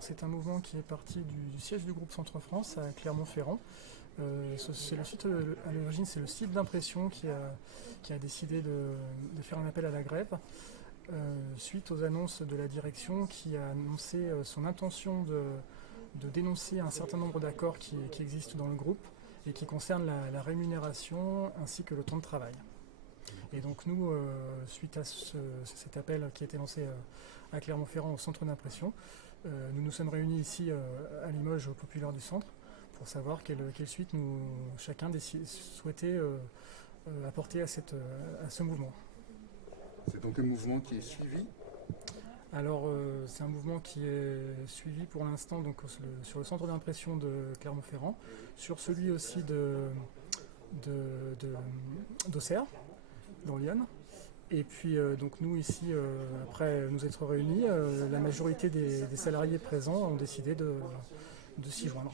Alors c'est un mouvement qui est parti du siège du groupe Centre France à Clermont-Ferrand. C'est le site, à l'origine, c'est le site d'impression qui a décidé de faire un appel à la grève suite aux annonces de la direction qui a annoncé son intention de dénoncer un certain nombre d'accords qui existent dans le groupe et qui concernent la rémunération ainsi que le temps de travail. Et donc nous, suite à cet appel qui a été lancé à Clermont-Ferrand au centre d'impression, nous nous sommes réunis ici à Limoges au Populaire du Centre pour savoir quelle suite chacun souhaitait apporter à ce mouvement. C'est donc un mouvement qui est suivi? Alors c'est un mouvement qui est suivi pour l'instant donc, sur le centre d'impression de Clermont-Ferrand, sur celui aussi d'Auxerre, dans l'Yonne. Et puis donc nous ici, après nous être réunis, la majorité des salariés présents ont décidé de s'y joindre.